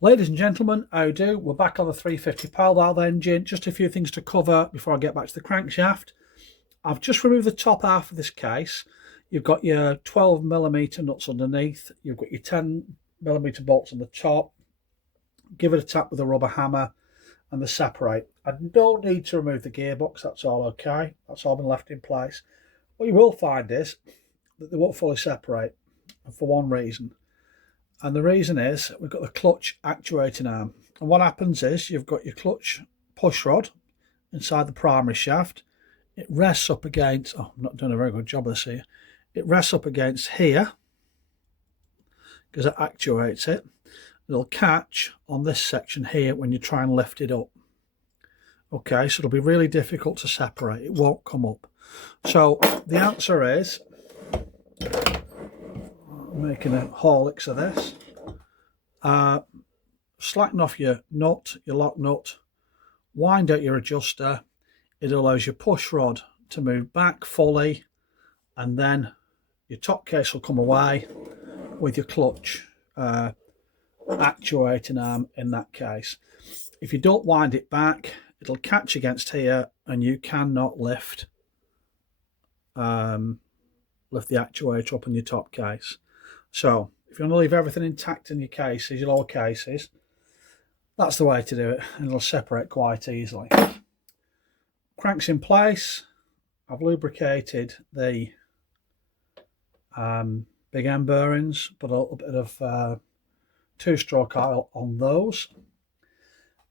Ladies and gentlemen, how do? We're back on the 350 power valve engine. Just a few things to cover before I get back to the crankshaft. I've just removed the top half of this case. You've got your 12mm nuts underneath. You've got your 10mm bolts on the top. Give it a tap with a rubber hammer and they separate. I don't need to remove the gearbox. That's all okay. That's all been left in place. What you will find is that they won't fully separate, and for one reason. And the reason is we've got the clutch actuating arm. And what happens is you've got your clutch push rod inside the primary shaft. It rests up against, oh, I'm not doing a very good job of this here. It rests up against here because it actuates it. It'll catch on this section here when you try and lift it up. Okay, so it'll be really difficult to separate. It won't come up. So the answer is, making a Horlicks of this, slacken off your nut, your lock nut, wind out your adjuster. It allows your push rod to move back fully, and then your top case will come away with your clutch actuating arm in that case. If you don't wind it back, it'll catch against here and you cannot lift the actuator up in your top case. So if you want to leave everything intact in your cases, your lower cases, that's the way to do it, and it'll separate quite easily. Crank's in place. I've lubricated the big end bearings, put a little bit of two-stroke oil on those.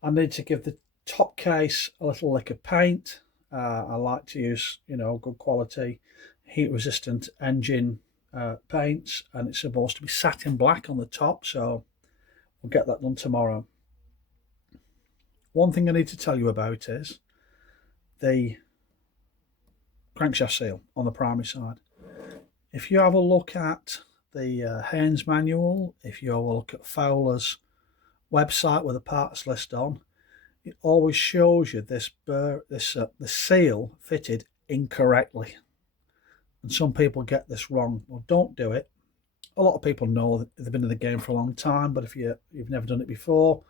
I need to give the top case a little lick of paint. I like to use, good quality, heat-resistant engine paints, and it's supposed to be satin black on the top, so we'll get that done tomorrow. One thing I need to tell you about is the crankshaft seal on the primary side. If you have a look at the Haynes manual, if you have a look at Fowler's website with a parts list on, it always shows you the seal fitted incorrectly. And some people get this wrong. Well, don't do it. A lot of people know that they've been in the game for a long time, but if you've never done it before,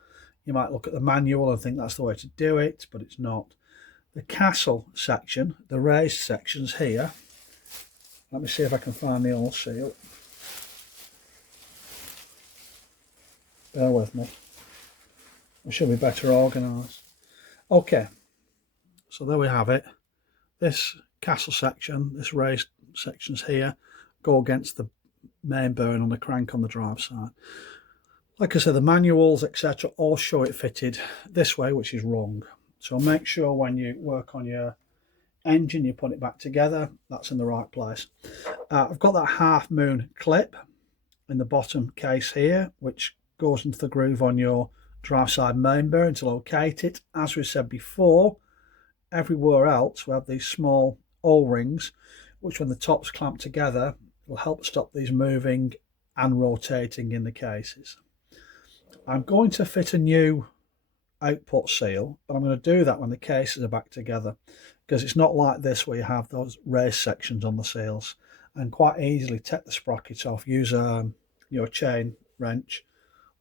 you might look at the manual and think that's the way to do it, but it's not. The castle section, the raised sections here, let me see if I can find the old seal. Bear with me. I should be better organised. Okay, so there we have it. This castle section, this raised sections here, go against the main bearing on the crank on the drive side. Like I said, the manuals, etc., all show it fitted this way, which is wrong. So make sure when you work on your engine, you put it back together, that's in the right place. I've got that half moon clip in the bottom case here, which goes into the groove on your drive side main bearing to locate it. As we said before, everywhere else we have these small O-rings, which when the top's clamped together will help stop these moving and rotating in the cases. I'm going to fit a new output seal, but I'm going to do that when the cases are back together, because it's not like this where you have those raised sections on the seals, and quite easily take the sprocket off. Use your chain wrench,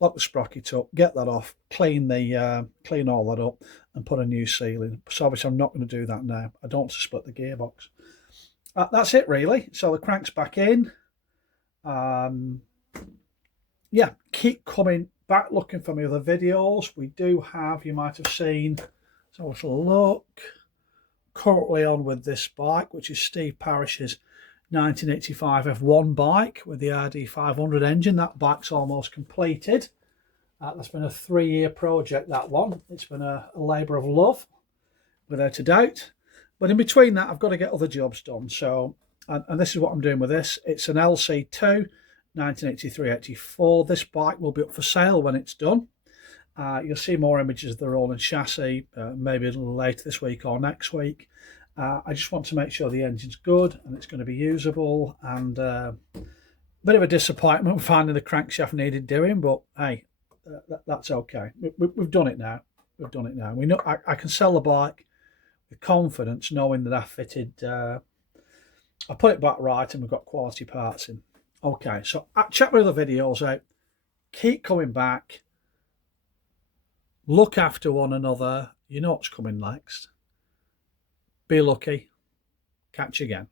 lock the sprocket up, get that off, clean all that up, and put a new seal in. So obviously I'm not going to do that now. I don't want to split the gearbox. That's it really. So the crank's back in. Yeah, keep coming back looking for my other videos. We do have, you might have seen, let's have a little look, currently on with this bike, which is Steve Parrish's 1985 F1 bike with the RD500 engine. That bike's almost completed. That's been a 3-year project, that one. It's been a labour of love, without a doubt. But in between that, I've got to get other jobs done. So, and this is what I'm doing with this. It's an LC2 1983-84. This bike will be up for sale when it's done. You'll see more images of the rolling chassis maybe a little later this week or next week. I just want to make sure the engine's good and it's going to be usable, and a bit of a disappointment finding the crankshaft needed doing, but hey, that's okay. We've done it now. We've done it now. We know I can sell the bike with confidence, knowing that I fitted, I put it back right, and we've got quality parts in. Okay, so check my other videos out. Keep coming back. Look after one another. You know what's coming next. Be lucky. Catch you again.